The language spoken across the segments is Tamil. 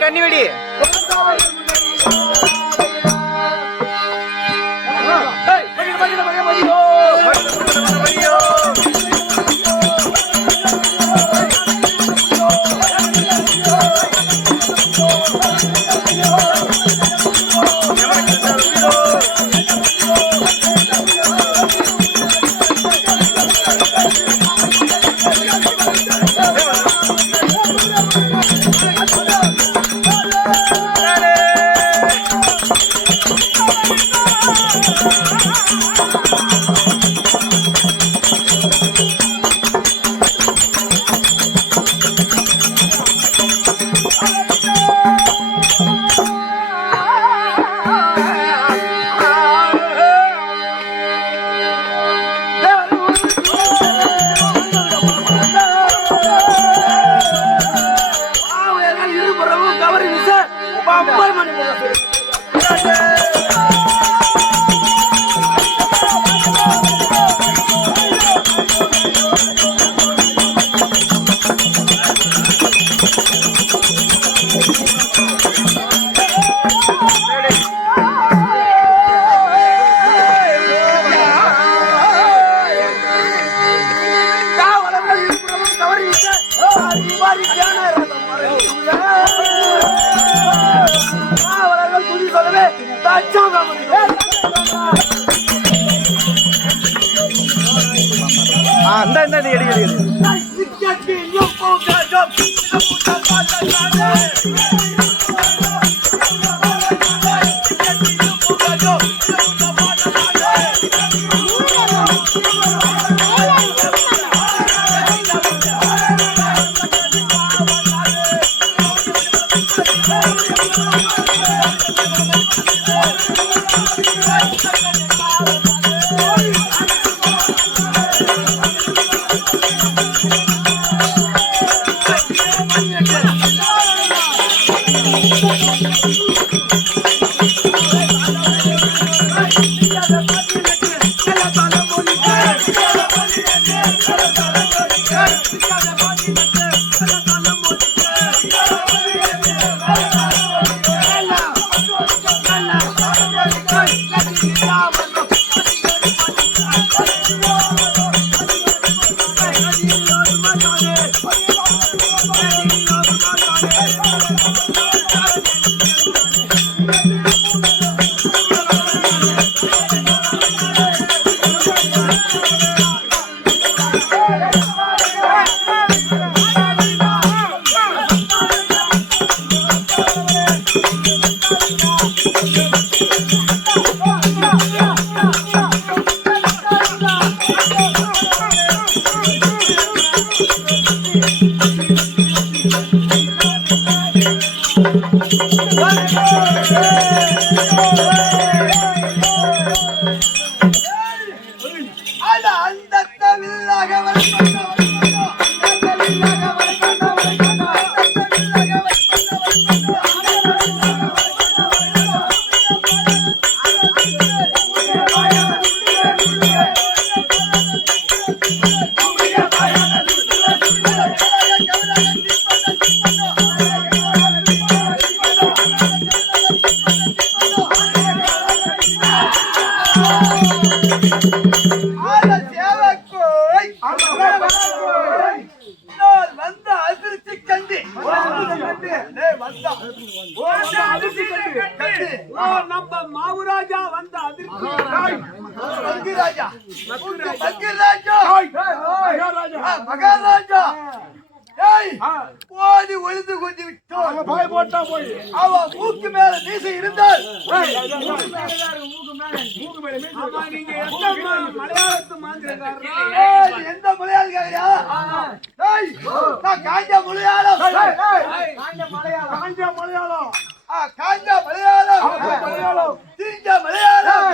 கன்னிவெடி மகாராஜா ஓடி ஒளிந்து கொண்டு விட்டோம். அவன் மூக்கு மேல மீசை இருந்தால் எந்த மலையாளியா? காஞ்ச மலையாளம், காஞ்ச மலையாளம், தீஞ்ச மலையாளம்.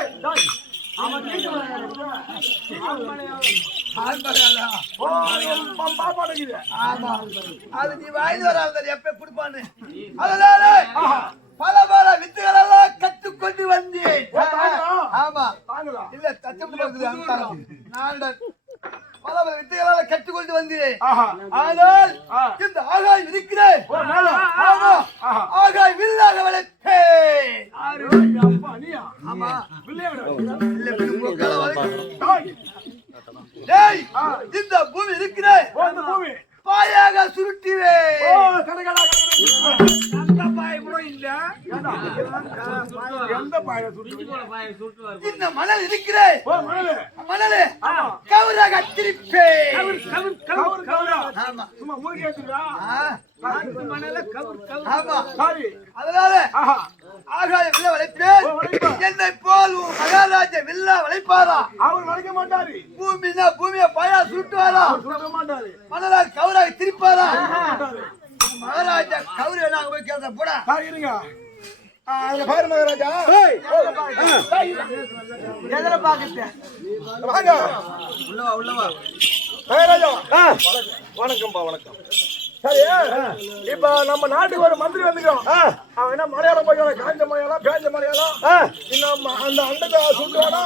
இருக்குது. ஆமா, அது நீ வாய்ந்து வராத எப்ப குடுப்பான்னு. அதனால பல பல வித்துகள் எல்லாம் கற்றுக்கொண்டு வந்தேன். ஆமா, இல்ல தச்சு நான் பல பல வித்தைகளால் கற்றுக்கொண்டு வந்தேன். ஆனால் இந்த ஆகாய் இருக்கிறேன். ஆமா, ஆகாய் வில்லாக வளர்ப்பேன். ஆமா, இந்த பூமி இருக்கிறேன். பாயாக சுருட்டிவேன். இந்த மணல் இருக்கிறேன். மணல் கவுராக அத்திரிப்பேன். அதனால ஆகாய வில்ல வளைப்பேன். என்னை போல் மகாராஜ வில்ல வளைப்பாரா? அவர் வளைக்க மாட்டாரு. பூமினா பூமியை பாயா சுட்டுவாரா? மணலா கவுராக திரிப்பாரா? மகாராஜா கவுரி நாங்க போய் கேட்ட போடா இருங்க. அதுல பாரு மகாராஜா, எதிர பாக்கிட்டேன். வாங்க உள்ளவா மகாராஜா. வணக்கம்பா. வணக்கம். சரி, இப்ப நம்ம நாட்டுக்கு ஒரு மந்திரி வந்துக்கிறோம். அவன் என்ன மலையாளம் போய் காஞ்ச மலையாளம் பேஞ்ச மலையாளம் இன்னும் அந்த அண்டத்தை சுட்டுவானா,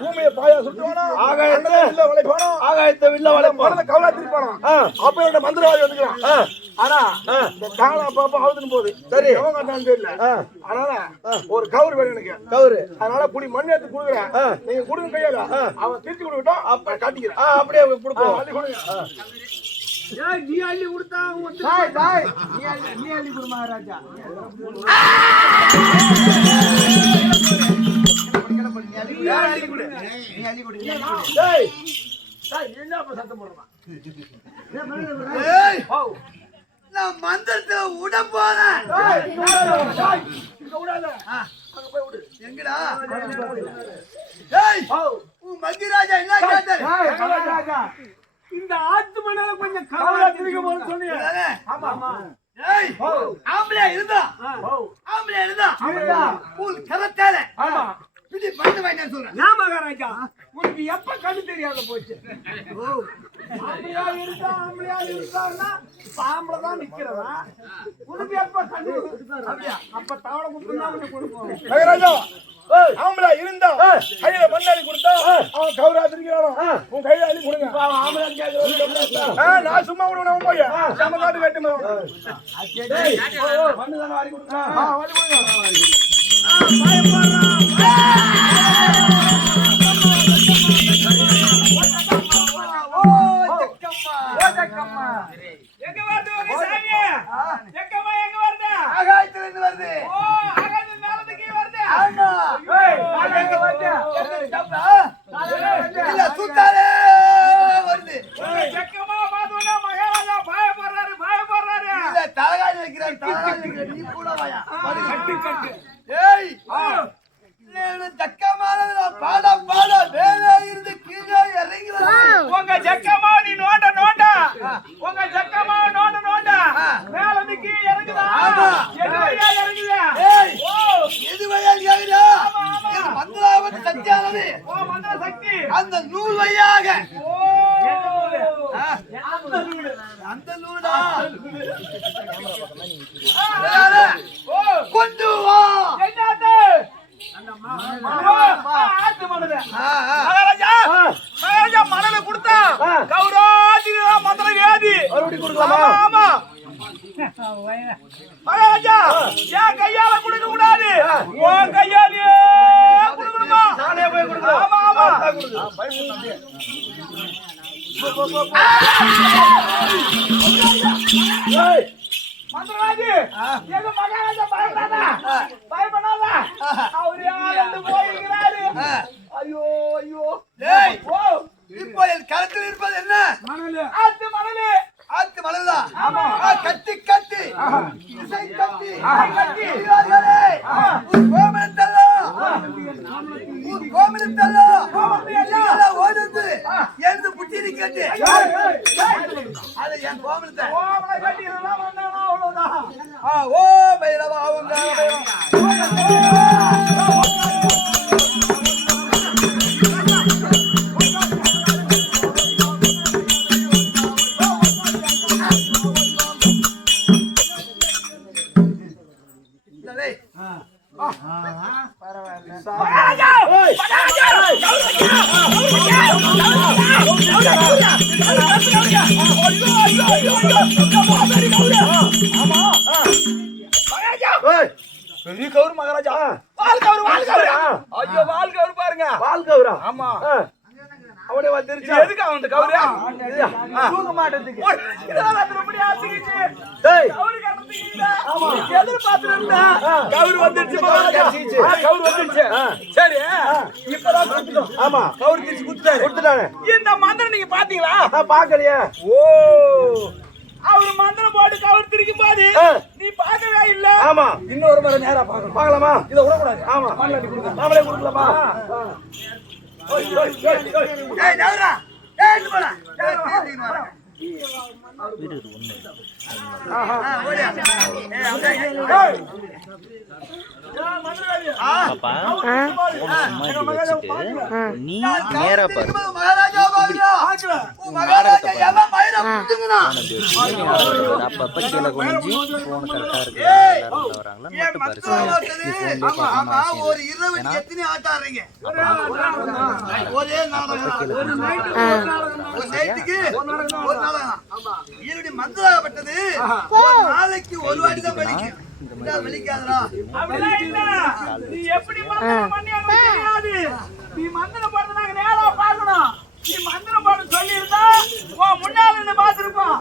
பூமியை பாயா சுட்டுவானா, ஆகாயத்தை வில்ல வளைப்பானா, ஆகாயத்தை வில்ல வளைப்பான கவலை திருப்பானா. அப்ப என்னோட மந்திரவாதி வந்துக்கிறான். ஆனா இந்த காலம் அப்ப அவுதுன்னு போகுது. சரி, எவன் கட்டான்னு தெரியல. அதனால ஒரு கவுரு வேணும் எனக்கு. கவுரு. அதனால புடி மண் எடுத்து கொடுக்குறேன். நீங்க கொடுங்க கையால. அவன் திருச்சி கொடுக்கட்டும். அப்ப காட்டிக்கிறேன். அப்படியே கொடுப்போம். அள்ளி கொடுங்க. நீ அள்ளி கொடுத்தா நீ அள்ளி கொடு மகாராஜா. நான் மந்திரத்துல விட போறேன். எங்கடா மகிராஜா என்ன கேட்டாரு? இந்த ஆத்து மணல கொஞ்சம் கவலை திருக்க போற சொன்னீங்க. ஆம்பளை இருந்தா உன் கரத்தால பிடி பண்ண வேண்டாம் சொல்றேன். நான் மகாராஜா, உனக்கு எப்ப கண்ணு தெரியாத போச்சு? ஆம்பளையா இருந்தா ஆம்பளைதான் நிக்கிறதா? உனக்கு எப்ப கண்ணு அப்படியா? அப்ப தவளை முப்பது உனக்கு கொடுப்போம் மகாராஜா. ஆம்பளை இருந்தா கையில மண்ணாடி கொடுத்தா அவன் கவுரா திருக்கிறானோ உன் கையில அள்ளி கொடுங்க. நான் சும்மா விடுவேன். போய் நம்ம காட்டு கட்டுமா மண்ணுதானே வாரி கொடுங்க. வாரி கொடுங்க. எங்க வருது ஆகாயத்துல இருந்து வருது. உங்க ஜக்கமா நீ நோண்ட உங்க ஜக்கமா நோண்ட மேல நிக்கி இறங்குதா? மந்திராவன் சக்தியானது மந்திர சக்தி அந்த நூல் வழியாக அந்த நூலா கொண்டு வா. மணல கொடுத்தா கௌராஜி மந்திர வியாதி கொடுக்கலாமா? மகாராஜா, என் கையால கொடுக்க கூடாது. உன் கையாலே கொடுக்கணுமா? நானே போய் கொடுக்கணும். ஆமா ஆமா. மந்திரவாதி, எங்க மகாராஜா பயப்படாத. அவரு யாரு போயிருக்கிறாரு. ஐயோ ஐயோ. இப்போ என் கருத்தில் இருப்பது என்ன? மணலு. ஆத்து மணலு. ஆத்து மணல்தான். கட்டி கட்டி இசை கட்டி கோமிலத்தல்லோ ஓடுது எழுந்து புட்டினி கேட்டு அது என் கோமிலத்தை ஓ பைரவா அவங்க பெரிய கவுரு மகாராஜா. வால் கவுரு ஐயோ வால் கவுரு பாருங்க. வால் கவுரா? ஆமா. அவனே வந்துருச்சு. எதுக்கு அவன் கவுரு? தூக்க மாட்டேங்குது. கவுரு வந்துருச்சு மகாராஜா. கவுரு வந்துருச்சு. சரி இப்பதான் கொடுத்துட்டோம். ஆமா கவுரு திருச்சி கொடுத்துட்டாங்க. இந்த மந்திரம் நீங்க பாத்தீங்களா? பாக்கலையே. ஓ அவரு மந்திரம் போட்டு கவுரு திரிக்கும் போது நீ பாக்கவே இல்ல. ஆமா இன்னொரு முறை நேரா பாக்கணும். பாக்கலாமா? இத விடக்கூடாது. ஆமா நாமளே கொடுக்கலாமா? ஏய் நவரா ஏய் போடா நீ நேரா பாரு. அப்பப்ப கீழே குனிஞ்சு போன் கரெக்டா இருக்கு வராங்களா ஒரு இரவு எத்தனை ஆட்டம் ஆடுறீங்க? ஒரே நாடகம் ஒரு நைட்டுக்கு ஒரு நாடகம். என்னுடைய மந்திராகப்பட்டது நாளைக்கு ஒரு வாட்டி தான் வெளிக்கும். வெளிக்காதரா நீ எப்படி மந்திரம் பண்ணி தெரியாது. நீ மந்திரம் போட்டு நாங்க நேரா பார்க்கணும். நீ மந்திரம் போட்டு சொல்லி இருந்தா முன்னால இருந்து பாத்துருப்போம்.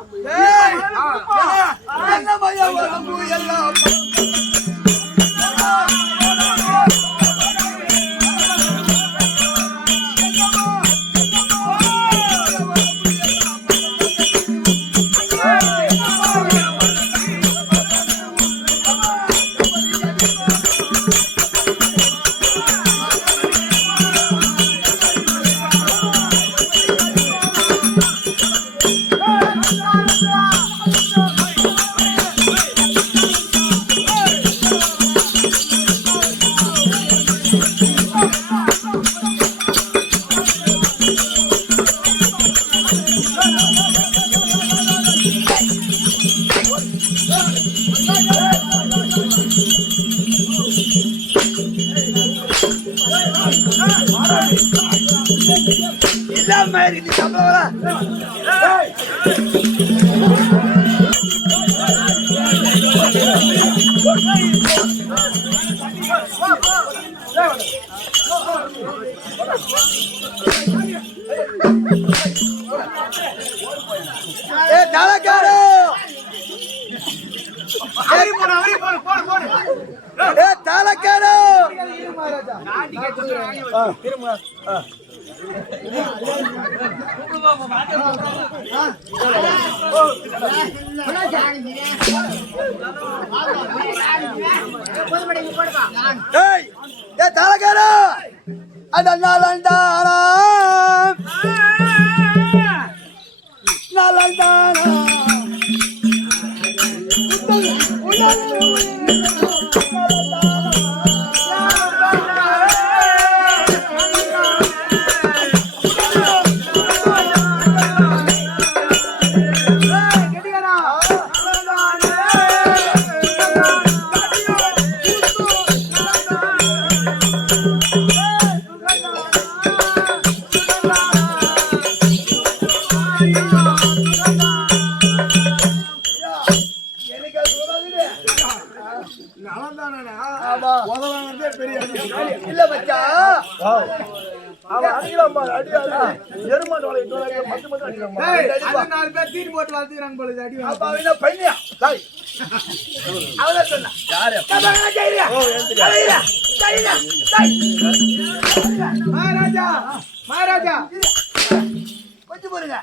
கொஞ்சம் பாருங்க.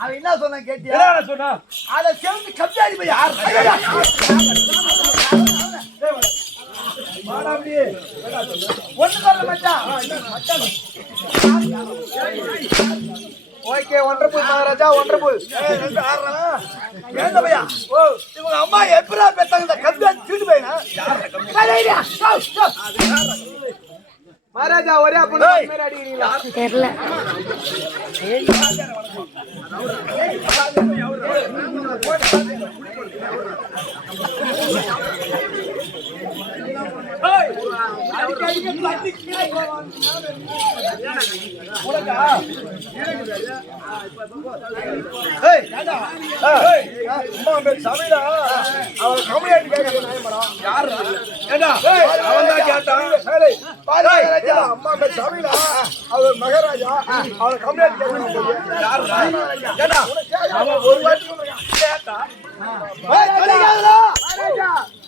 அவன் என்ன சொன்னா கேட்டியா? சொன்னா அதை சேர்ந்து கப்ஜாடி போய் யார் ஒண்ணு சொல்ல மச்சான். ஓகே ஒன்றபுல் மகாராஜா ஒன்றபுல் பையா. ஓ இவங்க அம்மா எப்படா பெத்தாங்க? இந்த கப்ஜாடி தீட்டு பையனா மகாராஜா ஒரே அப்படி அடிக்கிறீங்களா தெரியல. மகாராஜா அவனை கம்ப்ளைண்ட் ஒரு வாட்டி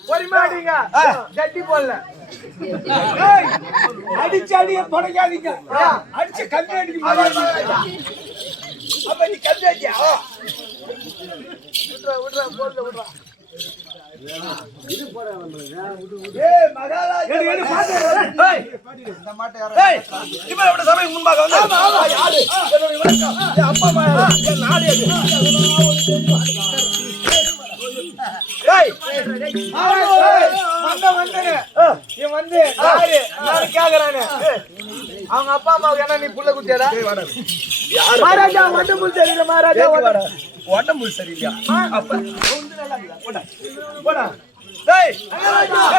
பொறுமாடிங்க கட்டி போடல அடிச்சு அடிய தொடங்காதீங்க அடிச்சு கம்மி அடிக்க அப்ப நீ கம்மி அடியா விட்றா விட்றா போடல விட்றா அவங்க அப்பா அம்மாவுக்கு என்ன நீ புள்ள குத்தியாடா மகாராஜா உடம்பு சரியில்லை மகாராஜா உடம்பு சரியில்லையா அப்ப போடா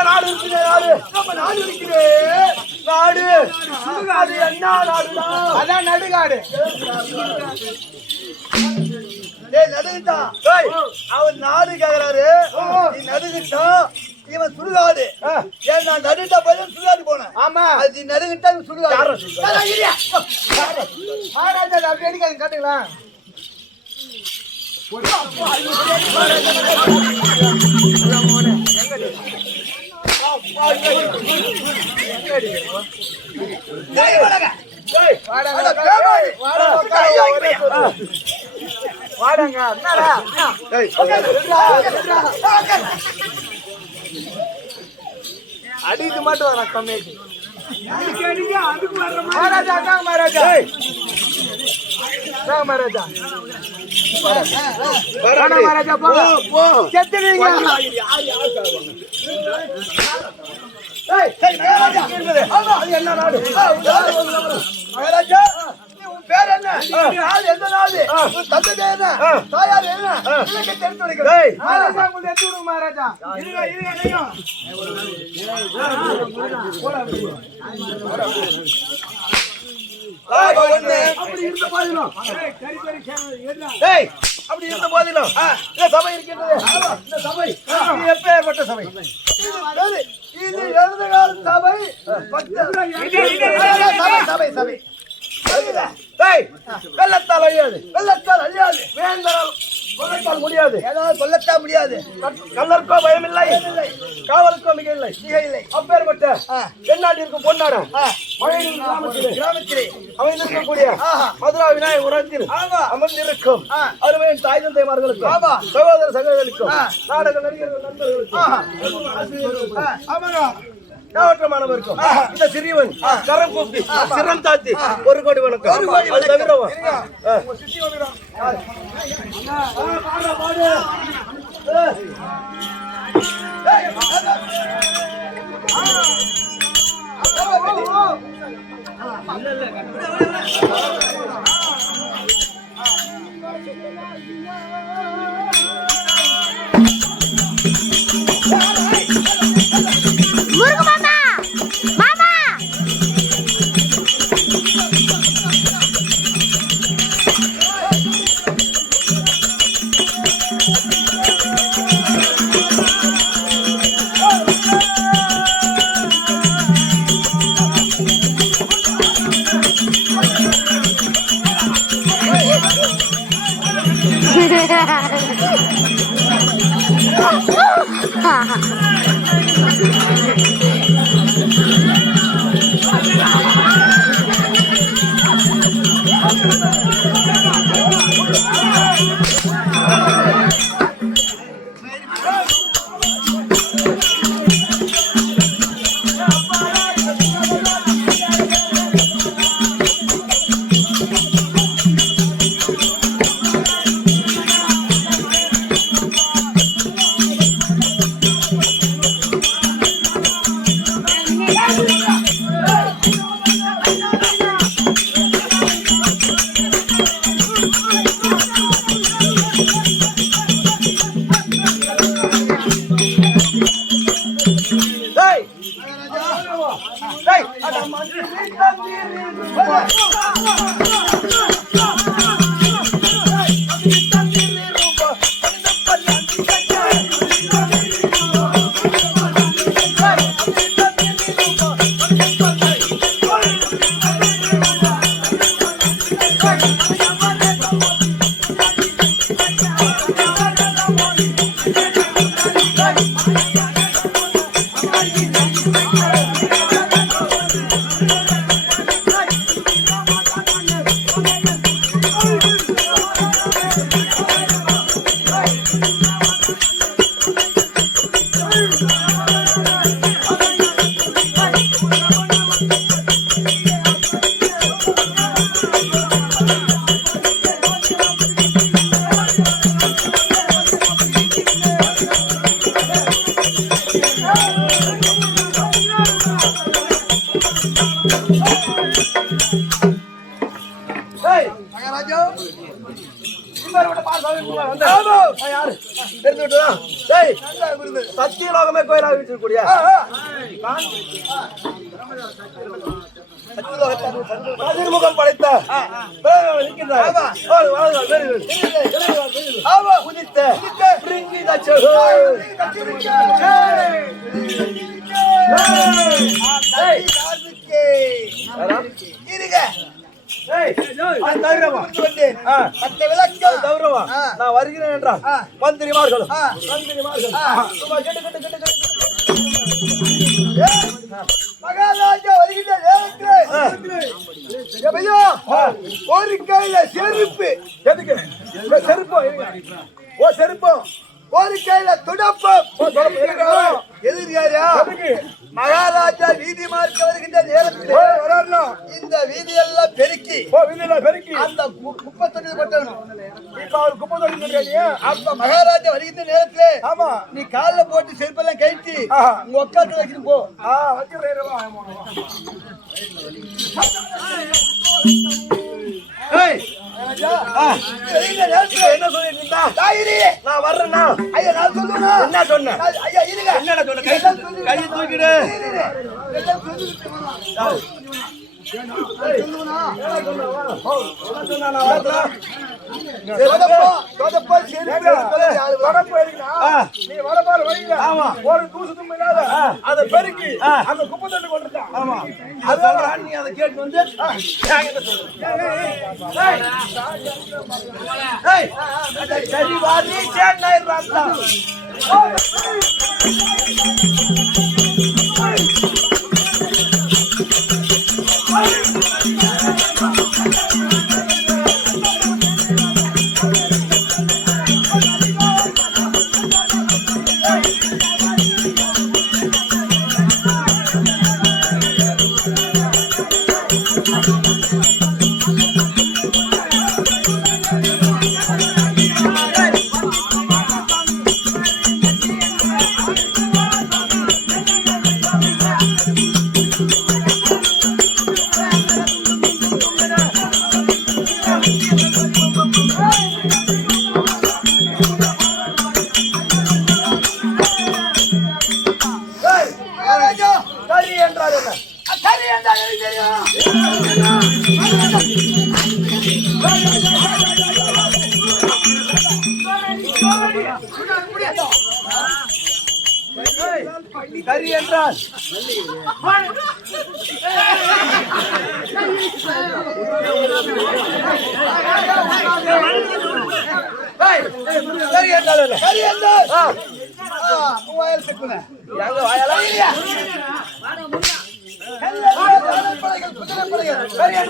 நாடு இருக்குது நாடு நம்ம நாடு இருக்குது நாடு சுடுகாடு என்ன நாடுடா அதான் நடுகாடு நடுகிட்டா அவன் நாடு கேக்குறாரு நீ நடுகிட்டா இவன் சுடுகாடு ஏன் நான் நடுகிட்டா போய் சுடுகாடு போனேன் ஆமா அது நடுகிட்டா சுடுகாடு மகாராஜா அப்படி அடிக்காது காட்டுங்களேன் வாடங்க அடிக்கு மட்டும் வர கம்மியாச்சு மகாராஜா மகாராஜா மகாராஜா மகாராஜா போ செத்துவீங்க என்ன நாடு மகாராஜா உன் பேர் என்ன எந்த நாடு தந்தை என்ன தாயார் என்ன தெரிந்து வைக்கிறேன் மகாராஜா உங்களுக்கு எடுத்து விடுங்க மகாராஜா அப்படி இருந்த போதிலும் அப்படி இருந்த போதிலும் இந்த சபை இருக்கின்றது இந்த சபை எப்பேற்பட்ட சபை இது எழுத கால சபை சபை சபை வெள்ளத்தால் அழியாது வெள்ளத்தால் அழியாது வேந்தரால் கொல்லத்தால் முடியாது ஏதாவது கொல்லத்தால் முடியாது கல்லற்கோ பயமில்லை காவலுக்கோ மிக இல்லை மிக இல்லை அப்பேற்பட்ட தென்னாட்டிற்கும் பொன்னாட கிராமத்திலே அமைந்திருக்கக்கூடிய மதுரா விநாயகர் உரத்தில் அமர்ந்திருக்கும் அருமையின் தாய் தந்தைமார்களுக்கும் சகோதர சகோதரிகளுக்கும் நாடக நடிகர்கள் நண்பர்களுக்கும் மாணவருக்கும் இந்த சிறியவன் கரம் கூப்பி சிரம் தாத்தி 1 கோடி வணக்கம் டேய் அட மந்திரி மகாராஜா சத்தியலோகமே கோயிலாக வச்சிருக்கூடிய முகம் படைத்த நான் வருகிறேன் என்றால் மந்திரிமார்களும் மகாராஜா வருகின்ற ஒரு கையில செருப்பு எதுக்கு செருப்பு ஓ செருப்பு ஒரு கையில துடப்பு எதிரியா மகாராஜா வீதி மார்க்க வருகின்ற நேரத்தில் இந்த வீதியெல்லாம் பெருக்கி அந்த குப்பை தொழில் பட்டணும். இப்ப அவர் குப்பை தொழில் அப்ப மகாராஜா வருகின்ற நேரத்திலே ஆமா நீ காலில் போட்டு செருப்பெல்லாம் கழித்து உங்க உட்காந்து வைக்கணும் போ என்ன சொல்லிருந்தா நான் வர்றேன்னா ஐயா நான் சொல்லுவேன் என்ன சொன்னேன் ஐயா இருங்க என்ன சொன்ன கை தூக்கிடு ஒரு தூசத்தும் அதை பெருக்கி அந்த குப்பை தட்டு கொண்டுட்டான் ஆமா அதனால நீ அதை கேட்டு வந்து சரி வாரி சேட்டாயிரம் கரி என்றால்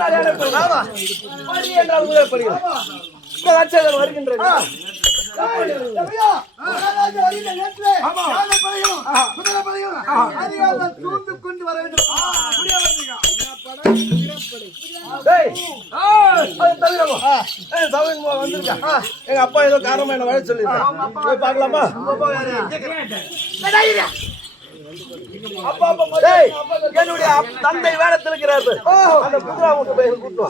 கரி என்றால் வருகின்றது கொண்டு வர வேண்டும். எங்க அப்பா ஏதோ காரணமா என்ன வழி சொல்லி பாக்கலாமா? என்னுடைய தந்தை வேடத்தில் இருக்கிறார்கள். அந்த குதிரை கூட்டுவா